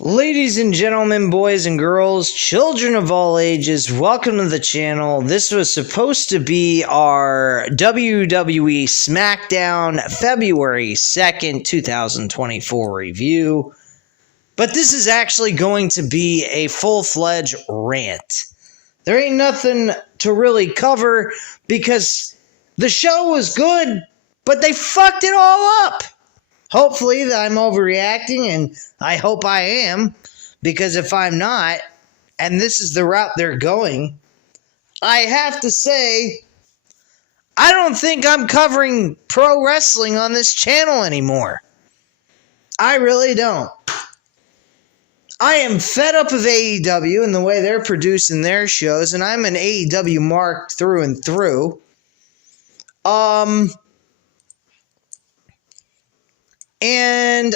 Ladies and gentlemen, boys and girls, children of all ages, welcome to the channel. This was supposed to be our WWE Smackdown February 2nd, 2024 review, but this is actually going to be a full-fledged rant. There ain't nothing to really cover because the show was good, but they fucked it all up. Hopefully that I'm overreacting, and I hope I am, because if I'm not, and this is the route they're going, I have to say, I don't think I'm covering pro wrestling on this channel anymore. I really don't. I am fed up of AEW and the way they're producing their shows, and I'm an AEW mark through and through. And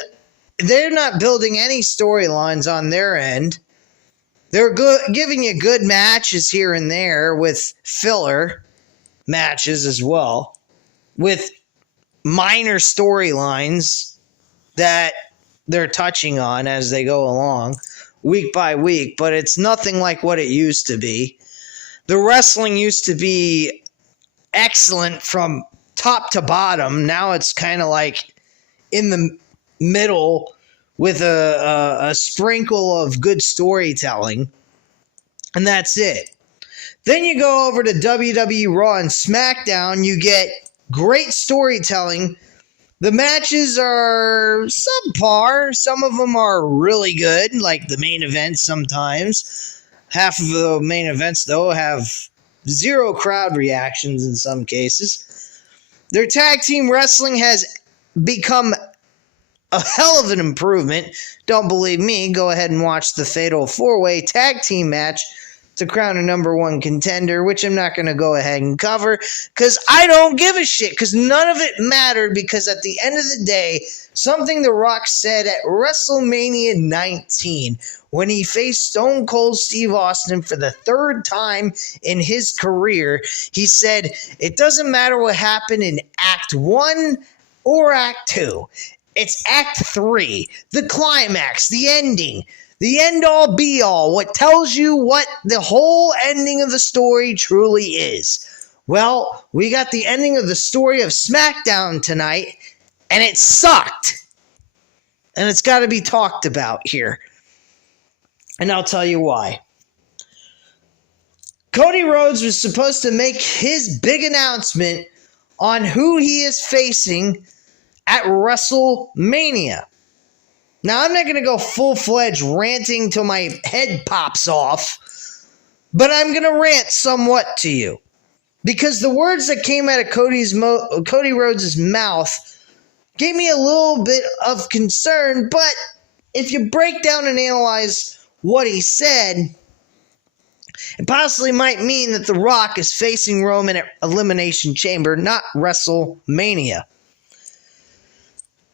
they're not building any storylines on their end. They're giving you good matches here and there with filler matches as well, with minor storylines that they're touching on as they go along, week by week, but it's nothing like what it used to be. The wrestling used to be excellent from top to bottom. Now it's kind of like in the middle with a sprinkle of good storytelling, and that's it. Then you go over to WWE Raw and SmackDown, you get great storytelling. The matches are subpar. Some of them are really good, like the main events sometimes. Half of the main events, though, have zero crowd reactions in some cases. Their tag team wrestling has become a hell of an improvement. Don't believe me? Go ahead and watch the Fatal 4-Way Tag Team match to crown a number one contender, which I'm not going to go ahead and cover because I don't give a shit, because none of it mattered, because at the end of the day, something The Rock said at WrestleMania 19 when he faced Stone Cold Steve Austin for the third time in his career, he said, it doesn't matter what happened in Act 1 or Act 2. It's Act 3, the climax, the ending, the end-all be-all, what tells you what the whole ending of the story truly is. Well, we got the ending of the story of SmackDown tonight, and it sucked. And it's got to be talked about here. And I'll tell you why. Cody Rhodes was supposed to make his big announcement on who he is facing at WrestleMania. Now, I'm not going to go full-fledged ranting till my head pops off, but I'm going to rant somewhat to you, because the words that came out of Cody Rhodes' mouth gave me a little bit of concern, but if you break down and analyze what he said, it possibly might mean that The Rock is facing Roman at Elimination Chamber, not WrestleMania.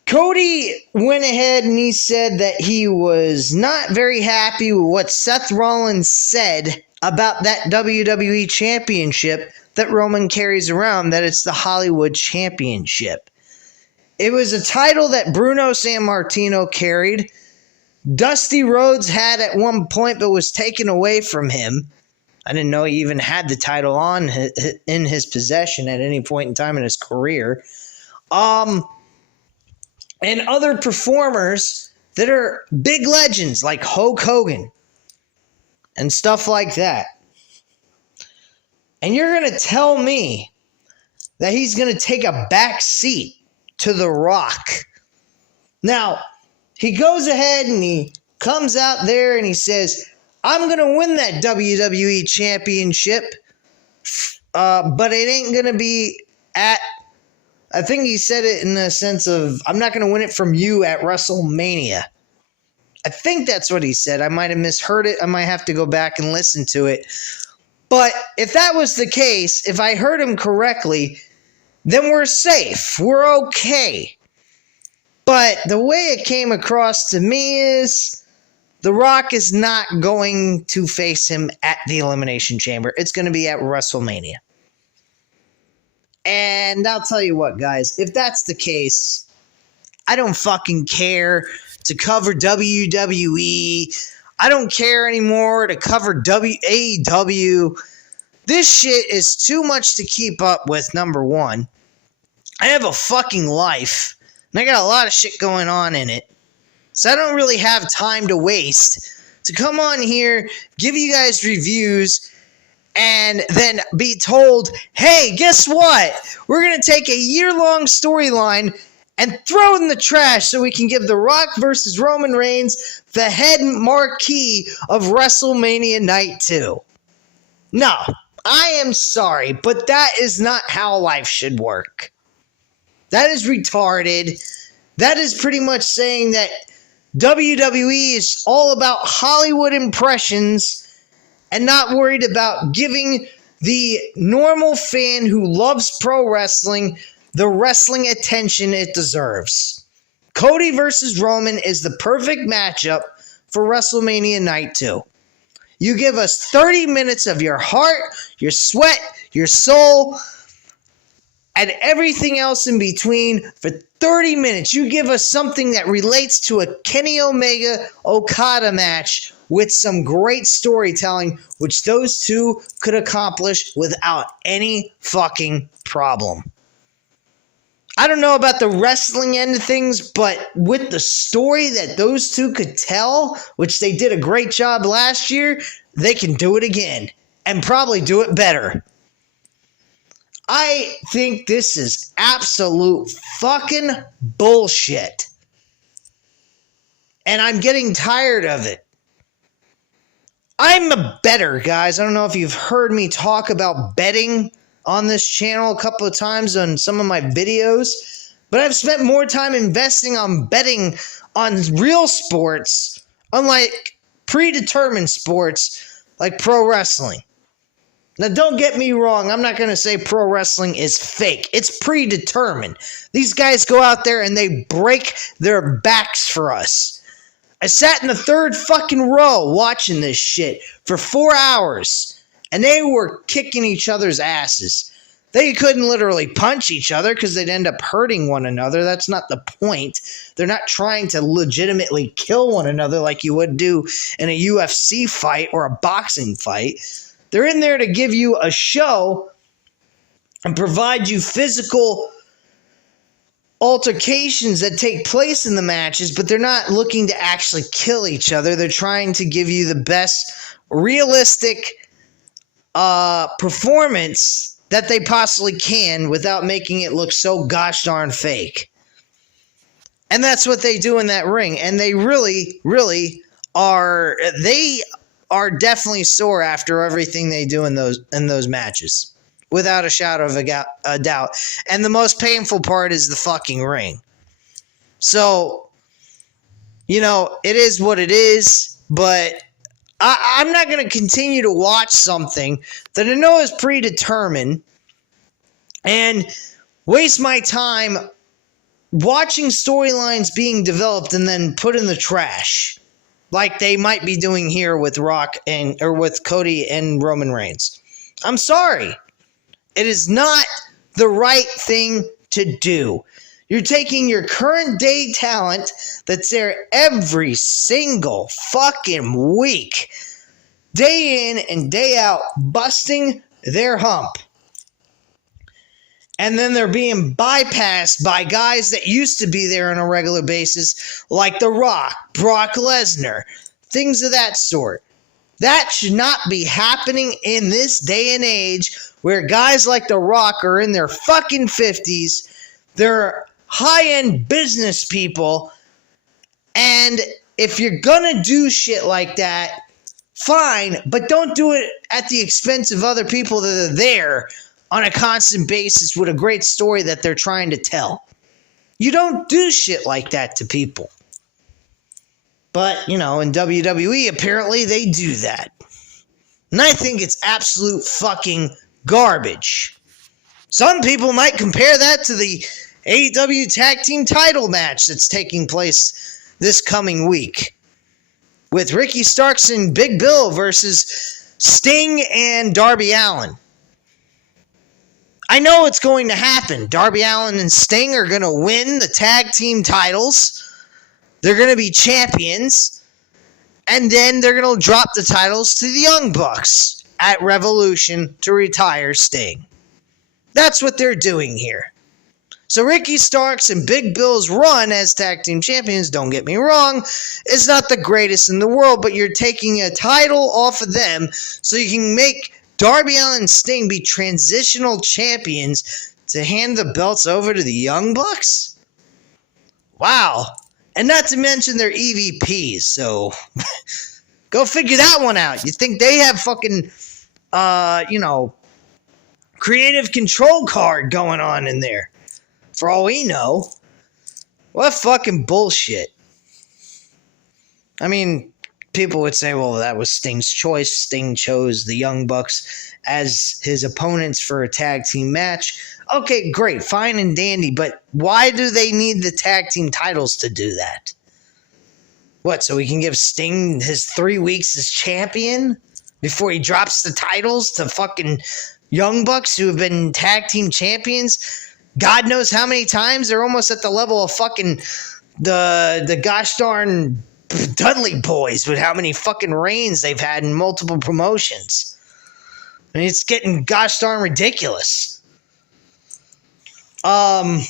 Cody went ahead and he said that he was not very happy with what Seth Rollins said about that WWE Championship that Roman carries around, that it's the Hollywood Championship. It was a title that Bruno Sammartino carried. Dusty Rhodes had at one point, but was taken away from him. I didn't know he even had the title in his possession at any point in time in his career. And other performers that are big legends like Hulk Hogan and stuff like that. And you're going to tell me that he's going to take a back seat to The Rock. Now, he goes ahead and he comes out there and he says, I'm going to win that WWE Championship, but it ain't going to be at, I think he said it in the sense of, I'm not going to win it from you at WrestleMania. I think that's what he said. I might have misheard it. I might have to go back and listen to it. But if that was the case, if I heard him correctly, then we're safe. We're okay. But the way it came across to me is The Rock is not going to face him at the Elimination Chamber. It's going to be at WrestleMania. And I'll tell you what, guys, if that's the case, I don't fucking care. to cover WWE. I don't care anymore to cover AEW. This shit is too much to keep up with, number one. I have a fucking life, and I got a lot of shit going on in it. So I don't really have time to waste to come on here, give you guys reviews, and then be told, hey, guess what? We're going to take a year-long storyline and throw it in the trash so we can give The Rock versus Roman Reigns the head marquee of WrestleMania Night 2. No, I am sorry, but that is not how life should work. That is retarded. That is pretty much saying that WWE is all about Hollywood impressions and not worried about giving the normal fan who loves pro wrestling the wrestling attention it deserves. Cody versus Roman is the perfect matchup for WrestleMania Night 2. You give us 30 minutes of your heart, your sweat, your soul, and everything else in between for 30 minutes. You give us something that relates to a Kenny Omega Okada match with some great storytelling, which those two could accomplish without any fucking problem. I don't know about the wrestling end of things, but with the story that those two could tell, which they did a great job last year, they can do it again and probably do it better. I think this is absolute fucking bullshit. And I'm getting tired of it. I'm a bettor, guys. I don't know if you've heard me talk about betting on this channel a couple of times on some of my videos, but I've spent more time investing on betting on real sports, unlike predetermined sports like pro wrestling. Now, don't get me wrong. I'm not going to say pro wrestling is fake. It's predetermined. These guys go out there and they break their backs for us. I sat in the third fucking row watching this shit for 4 hours, and they were kicking each other's asses. They couldn't literally punch each other because they'd end up hurting one another. That's not the point. They're not trying to legitimately kill one another like you would do in a UFC fight or a boxing fight. They're in there to give you a show and provide you physical altercations that take place in the matches, but they're not looking to actually kill each other. They're trying to give you the best realistic performance that they possibly can without making it look so gosh darn fake. And that's what they do in that ring. And they really, really are. They are definitely sore after everything they do in those matches, without a shadow of a doubt. And the most painful part is the fucking ring. So, it is what it is, but I'm not going to continue to watch something that I know is predetermined and waste my time watching storylines being developed and then put in the trash, like they might be doing here with with Cody and Roman Reigns. I'm sorry. It is not the right thing to do. You're taking your current day talent that's there every single fucking week, day in and day out, busting their hump. And then they're being bypassed by guys that used to be there on a regular basis, like The Rock, Brock Lesnar, things of that sort. That should not be happening in this day and age where guys like The Rock are in their fucking 50s. They're high-end business people. And if you're gonna do shit like that, fine, but don't do it at the expense of other people that are there on a constant basis with a great story that they're trying to tell. You don't do shit like that to people. But, in WWE, apparently they do that. And I think it's absolute fucking garbage. Some people might compare that to the AEW Tag Team title match that's taking place this coming week, with Ricky Starks and Big Bill versus Sting and Darby Allin. I know it's going to happen. Darby Allin and Sting are going to win the tag team titles. They're going to be champions, and then they're going to drop the titles to the Young Bucks at Revolution to retire Sting. That's what they're doing here. So Ricky Starks and Big Bill's run as tag team champions, don't get me wrong, is not the greatest in the world, but you're taking a title off of them so you can make Darby Allin and Sting be transitional champions to hand the belts over to the Young Bucks? Wow. And not to mention their EVPs, so go figure that one out. You think they have fucking, creative control card going on in there? For all we know. What fucking bullshit. I mean, people would say, well, that was Sting's choice. Sting chose the Young Bucks as his opponents for a tag team match. Okay, great, fine and dandy, but why do they need the tag team titles to do that? What, so we can give Sting his 3 weeks as champion before he drops the titles to fucking Young Bucks who have been tag team champions God knows how many times? They're almost at the level of fucking the gosh darn Dudley Boys with how many fucking reigns they've had in multiple promotions. I mean, it's getting gosh darn ridiculous. But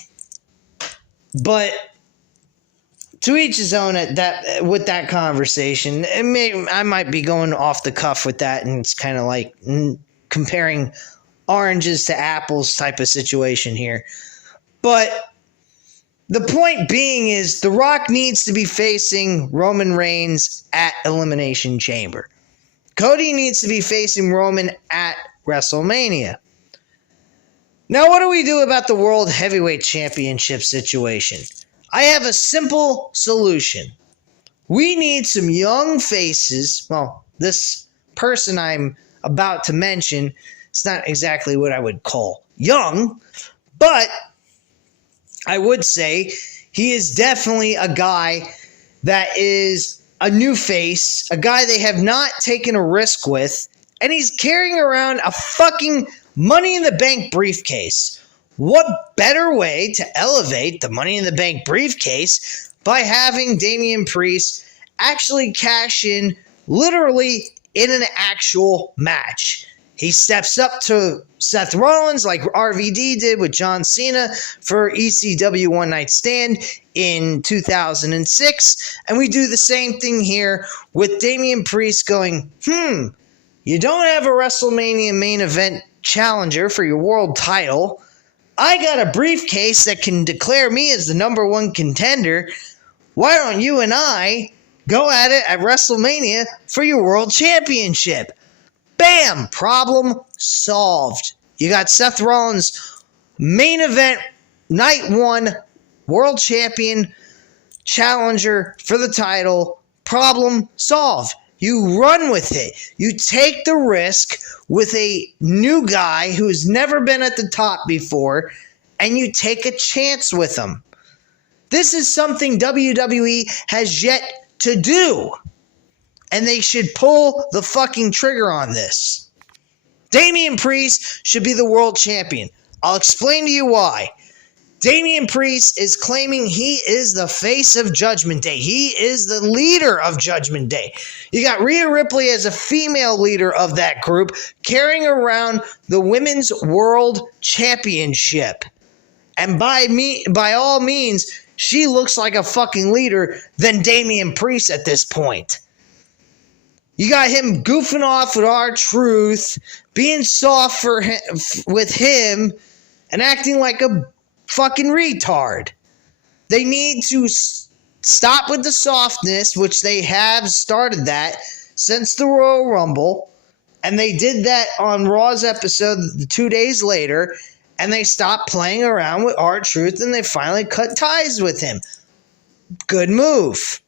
to each his own at that with that conversation. I might be going off the cuff with that, and it's kind of like comparing oranges to apples type of situation here. But the point being is The Rock needs to be facing Roman Reigns at Elimination Chamber. Cody needs to be facing Roman at WrestleMania. Now, what do we do about the World Heavyweight Championship situation? I have a simple solution. We need some young faces. Well, this person I'm about to mention, it's not exactly what I would call young, but I would say he is definitely a guy that is a new face, a guy they have not taken a risk with, and he's carrying around a fucking Money in the Bank briefcase. What better way to elevate the Money in the Bank briefcase by having Damian Priest actually cash in literally in an actual match? He steps up to Seth Rollins like RVD did with John Cena for ECW One Night Stand in 2006. And we do the same thing here with Damian Priest going, you don't have a WrestleMania main event challenger for your world title. I got a briefcase that can declare me as the number one contender. Why don't you and I go at it at WrestleMania for your world championship? Bam! Problem solved. You got Seth Rollins, main event, night one, world champion, challenger for the title. Problem solved. You run with it. You take the risk with a new guy who's never been at the top before, and you take a chance with him. This is something WWE has yet to do. And they should pull the fucking trigger on this. Damian Priest should be the world champion. I'll explain to you why. Damian Priest is claiming he is the face of Judgment Day. He is the leader of Judgment Day. You got Rhea Ripley as a female leader of that group carrying around the Women's World Championship. And by all means, she looks like a fucking leader than Damian Priest at this point. You got him goofing off with R-Truth, being soft with him, and acting like a fucking retard. They need to stop with the softness, which they have started that since the Royal Rumble, and they did that on Raw's episode 2 days later, and they stopped playing around with R-Truth, and they finally cut ties with him. Good move.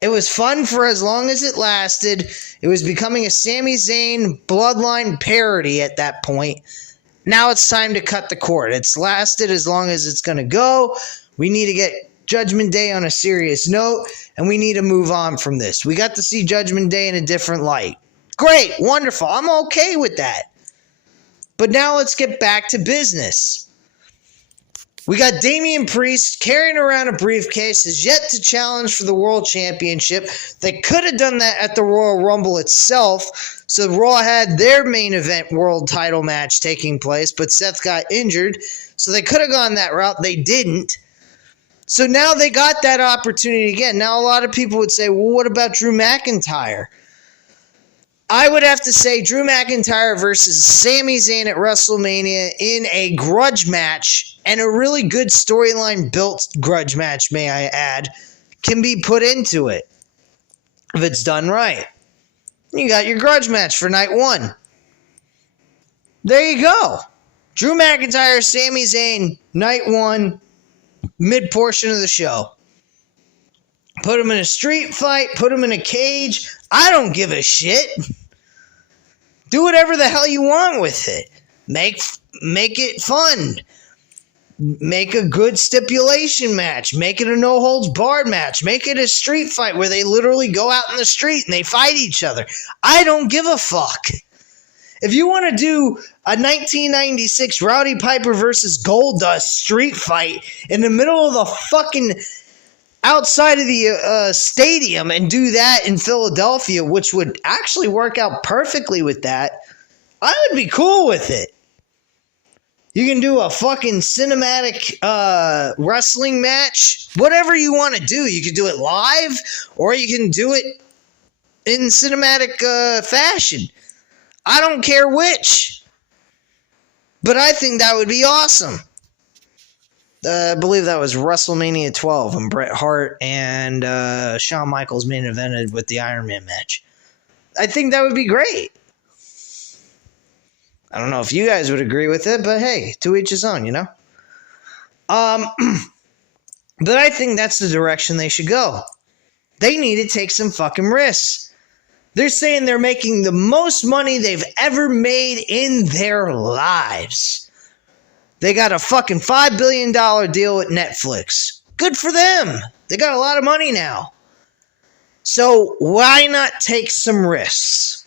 It was fun for as long as it lasted. It was becoming a Sami Zayn bloodline parody at that point. Now it's time to cut the cord. It's lasted as long as it's going to go. We need to get Judgment Day on a serious note, and we need to move on from this. We got to see Judgment Day in a different light. Great, wonderful. I'm okay with that. But now let's get back to business. We got Damian Priest carrying around a briefcase, is yet to challenge for the World Championship. They could have done that at the Royal Rumble itself, so Raw had their main event world title match taking place, but Seth got injured, so they could have gone that route. They didn't. So now they got that opportunity again. Now a lot of people would say, well, what about Drew McIntyre? I would have to say Drew McIntyre versus Sami Zayn at WrestleMania in a grudge match, and a really good storyline built grudge match, may I add, can be put into it if it's done right. You got your grudge match for night one. There you go. Drew McIntyre, Sami Zayn, night one, mid-portion of the show. Put him in a street fight, put him in a cage. I don't give a shit. Do whatever the hell you want with it. Make it fun. Make a good stipulation match. Make it a no-holds-barred match. Make it a street fight where they literally go out in the street and they fight each other. I don't give a fuck. If you want to do a 1996 Rowdy Piper versus Goldust street fight in the middle of the fucking outside of the stadium and do that in Philadelphia, which would actually work out perfectly with that, I would be cool with it. You can do a fucking cinematic wrestling match. Whatever you want to do. You can do it live or you can do it in cinematic fashion. I don't care which. But I think that would be awesome. I believe that was WrestleMania 12 when Bret Hart and Shawn Michaels main evented with the Iron Man match. I think that would be great. I don't know if you guys would agree with it, but hey, to each his own, you know? But I think that's the direction they should go. They need to take some fucking risks. They're saying they're making the most money they've ever made in their lives. They got a fucking $5 billion deal with Netflix. Good for them. They got a lot of money now. So why not take some risks?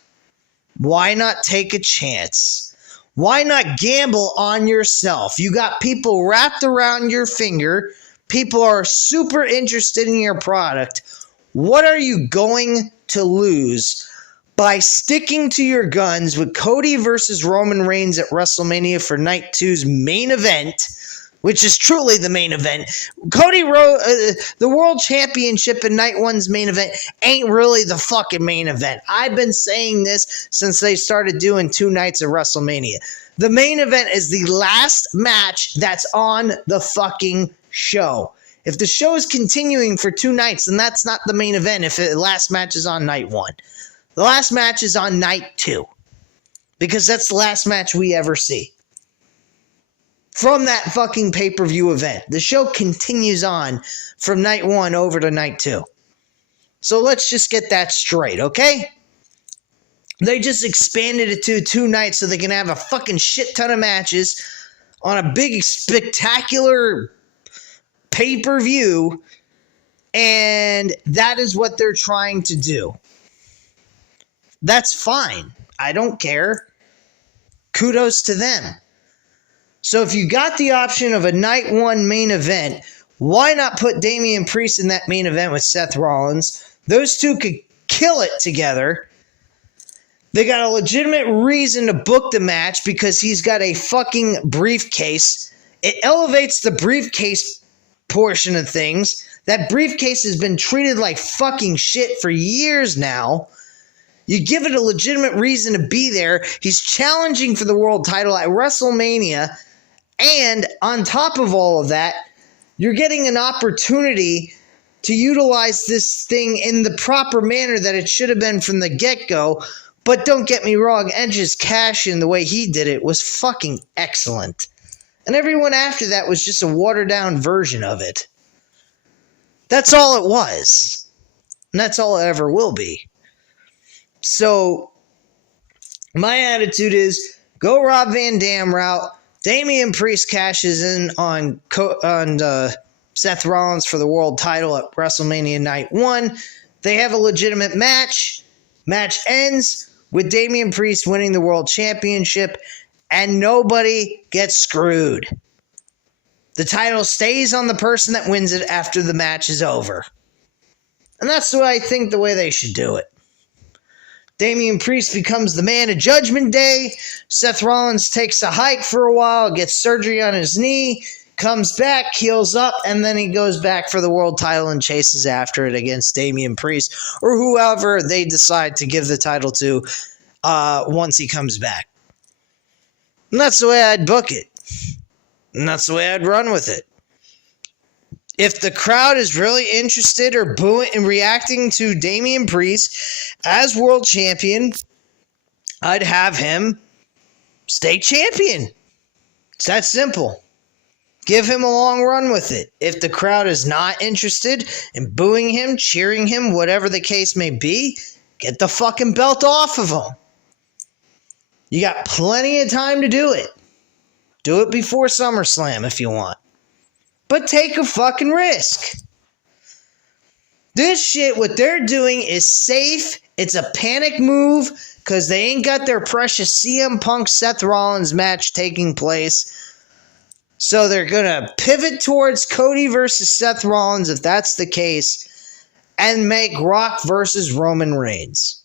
Why not take a chance? Why not gamble on yourself? You got people wrapped around your finger. People are super interested in your product. What are you going to lose by sticking to your guns with Cody versus Roman Reigns at WrestleMania for Night 2's main event, which is truly the main event? Cody Rhodes, the World Championship in Night 1's main event ain't really the fucking main event. I've been saying this since they started doing 2 nights of WrestleMania. The main event is the last match that's on the fucking show. If the show is continuing for 2 nights, then that's not the main event if the last match is on night 1. The last match is on night 2. Because that's the last match we ever see. From that fucking pay-per-view event. The show continues on from night 1 over to night 2. So let's just get that straight, okay? They just expanded it to 2 nights so they can have a fucking shit ton of matches on a big, spectacular pay-per-view, and that is what they're trying to do. That's fine. I don't care. Kudos to them. So if you got the option of a night 1 main event, why not put Damian Priest in that main event with Seth Rollins? Those two could kill it together. They got a legitimate reason to book the match because he's got a fucking briefcase. It elevates the briefcase portion of things. That briefcase has been treated like fucking shit for years now. You give it a legitimate reason to be there. He's challenging for the world title at WrestleMania. And on top of all of that, you're getting an opportunity to utilize this thing in the proper manner that it should have been from the get-go. But don't get me wrong, Edge's cash in the way he did it was fucking excellent. And everyone after that was just a watered-down version of it. That's all it was. And that's all it ever will be. So, my attitude is, go Rob Van Dam route. Damian Priest cashes in on Seth Rollins for the world title at WrestleMania Night 1. They have a legitimate match. Match ends with Damian Priest winning the world championship. And nobody gets screwed. The title stays on the person that wins it after the match is over. And that's what I think the way they should do it. Damian Priest becomes the man of Judgment Day. Seth Rollins takes a hike for a while, gets surgery on his knee, comes back, heals up, and then he goes back for the world title and chases after it against Damian Priest or whoever they decide to give the title to once he comes back. And that's the way I'd book it. And that's the way I'd run with it. If the crowd is really interested or booing and reacting to Damian Priest as world champion, I'd have him state champion. It's that simple. Give him a long run with it. If the crowd is not interested in booing him, cheering him, whatever the case may be, get the fucking belt off of him. You got plenty of time to do it. Do it before SummerSlam if you want. But take a fucking risk. This shit, what they're doing is safe. It's a panic move because they ain't got their precious CM Punk Seth Rollins match taking place. So they're going to pivot towards Cody versus Seth Rollins if that's the case and make Rock versus Roman Reigns.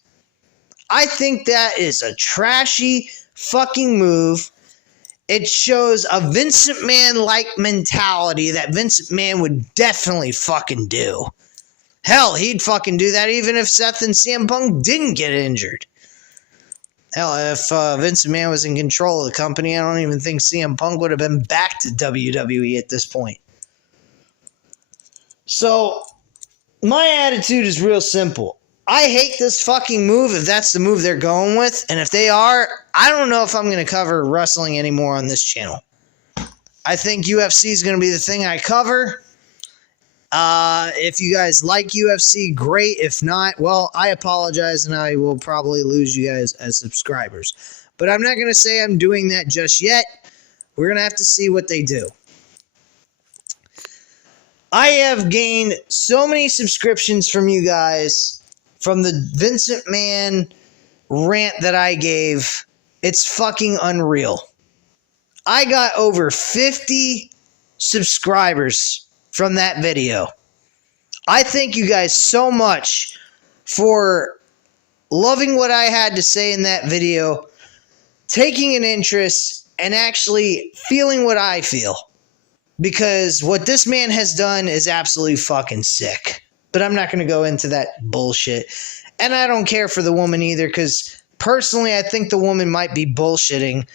I think that is a trashy fucking move. It shows a Vincent McMahon-like mentality that Vincent McMahon would definitely fucking do. Hell, he'd fucking do that even if Seth and CM Punk didn't get injured. Hell, if Vincent McMahon was in control of the company, I don't even think CM Punk would have been back to WWE at this point. So, my attitude is real simple. I hate this fucking move if that's the move they're going with. And if they are, I don't know if I'm going to cover wrestling anymore on this channel. I think UFC is going to be the thing I cover. If you guys like UFC, great. If not, well, I apologize and I will probably lose you guys as subscribers. But I'm not going to say I'm doing that just yet. We're going to have to see what they do. I have gained so many subscriptions from you guys from the Vincent McMahon rant that I gave. It's fucking unreal. I got over 50 subscribers from that video. I thank you guys so much for loving what I had to say in that video, taking an interest, and actually feeling what I feel. Because what this man has done is absolutely fucking sick. But I'm not going to go into that bullshit. And I don't care for the woman either, because personally I think the woman might be bullshitting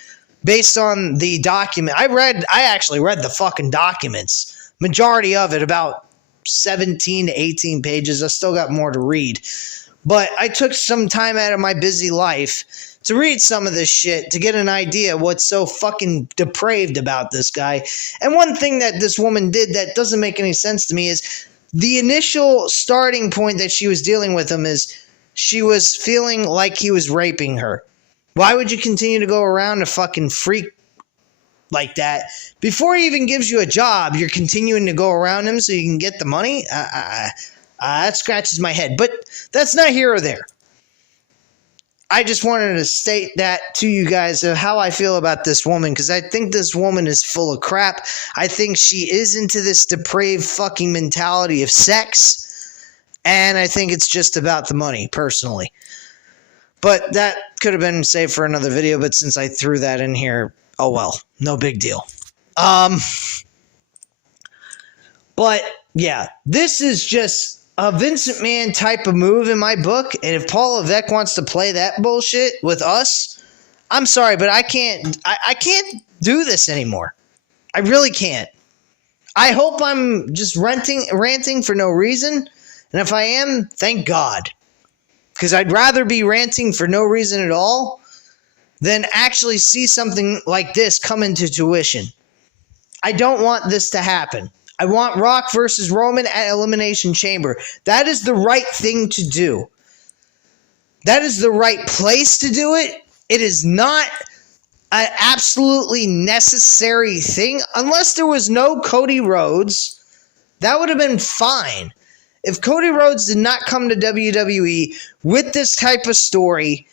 based on the document. I actually read the fucking documents. Majority of it, about 17 to 18 pages. I still got more to read. But I took some time out of my busy life to read some of this shit to get an idea of what's so fucking depraved about this guy. And one thing that this woman did that doesn't make any sense to me is the initial starting point that she was dealing with him is she was feeling like he was raping her. Why would you continue to go around a fucking freak like that? Before he even gives you a job, you're continuing to go around him so you can get the money? That scratches my head. But that's not here or there. I just wanted to state that to you guys of how I feel about this woman, because I think this woman is full of crap. I think she is into this depraved fucking mentality of sex, and I think it's just about the money, personally. But that could have been saved for another video, but since I threw that in here, oh well, no big deal. But yeah, this is just a Vincent McMahon type of move in my book, and if Paul Levesque wants to play that bullshit with us, I'm sorry, but I can't do this anymore. I really can't. I hope I'm just ranting for no reason, and if I am, thank God. Because I'd rather be ranting for no reason at all than actually see something like this come into tuition. I don't want this to happen. I want Rock versus Roman at Elimination Chamber. That is the right thing to do. That is the right place to do it. It is not an absolutely necessary thing. Unless there was no Cody Rhodes, that would have been fine. If Cody Rhodes did not come to WWE with this type of story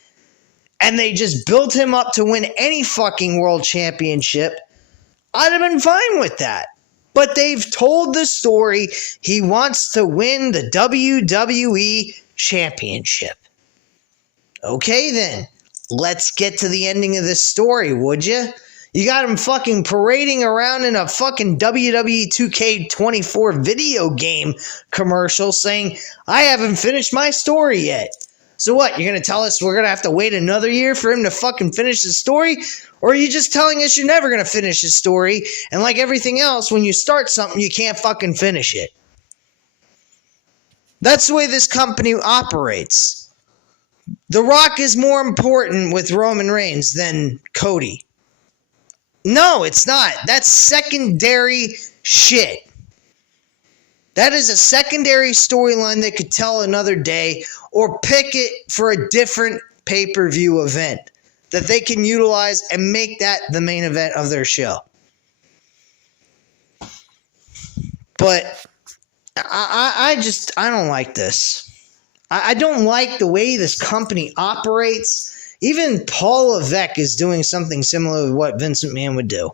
and they just built him up to win any fucking world championship, I'd have been fine with that. But they've told the story he wants to win the WWE Championship. Okay then, let's get to the ending of this story, would you? You got him fucking parading around in a fucking WWE 2K24 video game commercial saying, I haven't finished my story yet. So what, you're going to tell us we're going to have to wait another year for him to fucking finish the story? Or are you just telling us you're never going to finish the story, and like everything else, when you start something, you can't fucking finish it? That's the way this company operates. The Rock is more important with Roman Reigns than Cody. No, it's not. That's secondary shit. That is a secondary storyline they could tell another day, or pick it for a different pay-per-view event that they can utilize and make that the main event of their show. But I don't like this. I don't like the way this company operates. Even Paul Levesque is doing something similar to what Vincent McMahon would do.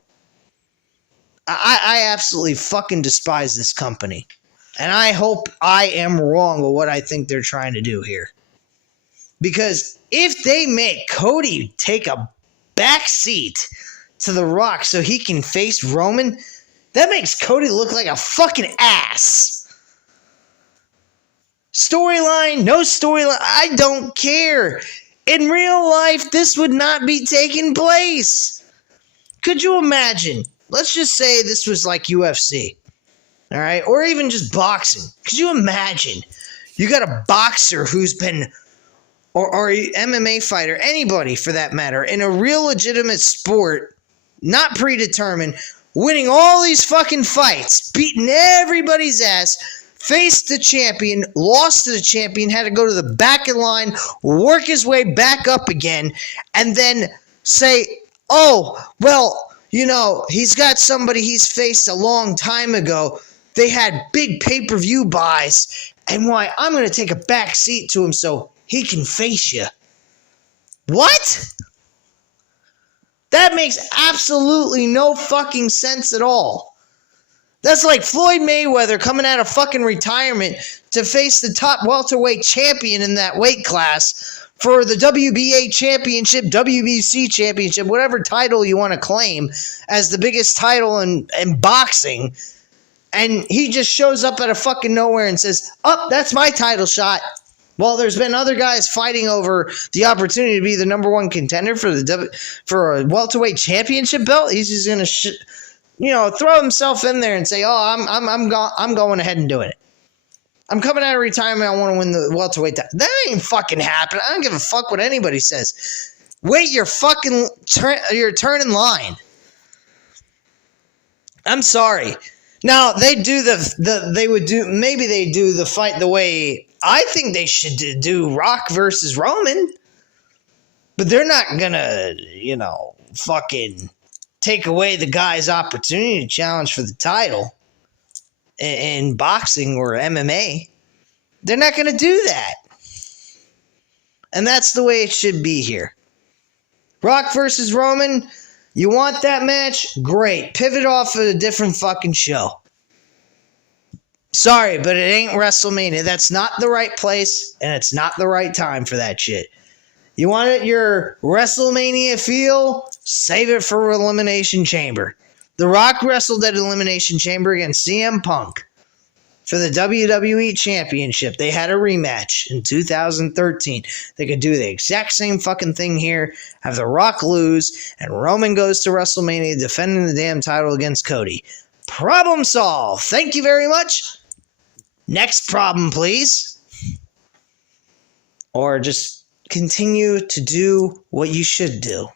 I absolutely fucking despise this company. And I hope I am wrong with what I think they're trying to do here. Because if they make Cody take a back seat to The Rock so he can face Roman, that makes Cody look like a fucking ass. Storyline, no storyline, I don't care. In real life, this would not be taking place. Could you imagine? Let's just say this was like UFC. All right? Or even just boxing. Could you imagine? You got a boxer who's been, or an MMA fighter, anybody for that matter, in a real legitimate sport, not predetermined, winning all these fucking fights, beating everybody's ass, faced the champion, lost to the champion, had to go to the back of the line, work his way back up again, and then say, oh, well, you know, he's got somebody he's faced a long time ago. They had big pay-per-view buys, and why, I'm going to take a back seat to him so he can face you. What? That makes absolutely no fucking sense at all. That's like Floyd Mayweather coming out of fucking retirement to face the top welterweight champion in that weight class for the WBA championship, WBC championship, whatever title you want to claim as the biggest title in boxing. And he just shows up out of fucking nowhere and says, oh, that's my title shot. Well, there's been other guys fighting over the opportunity to be the number one contender for a welterweight championship belt. He's just going to throw himself in there and say, oh, I'm going ahead and doing it. I'm coming out of retirement. I want to win the welterweight title. That ain't fucking happening. I don't give a fuck what anybody says. Wait your fucking your turn in line. I'm sorry. Now they do maybe they do the fight the way I think they should do Rock versus Roman, but they're not gonna fucking take away the guy's opportunity to challenge for the title in boxing or MMA. They're not gonna do that, and that's the way it should be here. Rock versus Roman. You want that match? Great. Pivot off of a different fucking show. Sorry, but it ain't WrestleMania. That's not the right place, and it's not the right time for that shit. You want it your WrestleMania feel? Save it for Elimination Chamber. The Rock wrestled at Elimination Chamber against CM Punk for the WWE Championship. They had a rematch in 2013. They could do the exact same fucking thing here, have The Rock lose, and Roman goes to WrestleMania defending the damn title against Cody. Problem solved. Thank you very much. Next problem, please. Or just continue to do what you should do.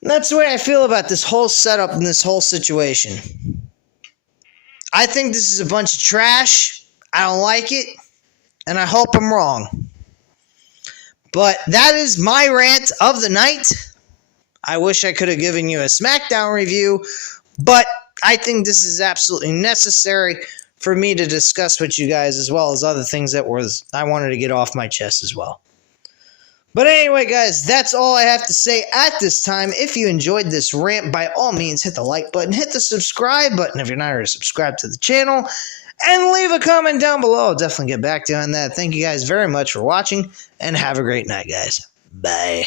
And that's the way I feel about this whole setup and this whole situation. I think this is a bunch of trash. I don't like it. And I hope I'm wrong. But that is my rant of the night. I wish I could have given you a SmackDown review. But I think this is absolutely necessary for me to discuss with you guys, as well as other things that I wanted to get off my chest as well. But anyway, guys, that's all I have to say at this time. If you enjoyed this rant, by all means, hit the like button, hit the subscribe button if you're not already subscribed to the channel, and leave a comment down below. I'll definitely get back to you on that. Thank you guys very much for watching, and have a great night, guys. Bye.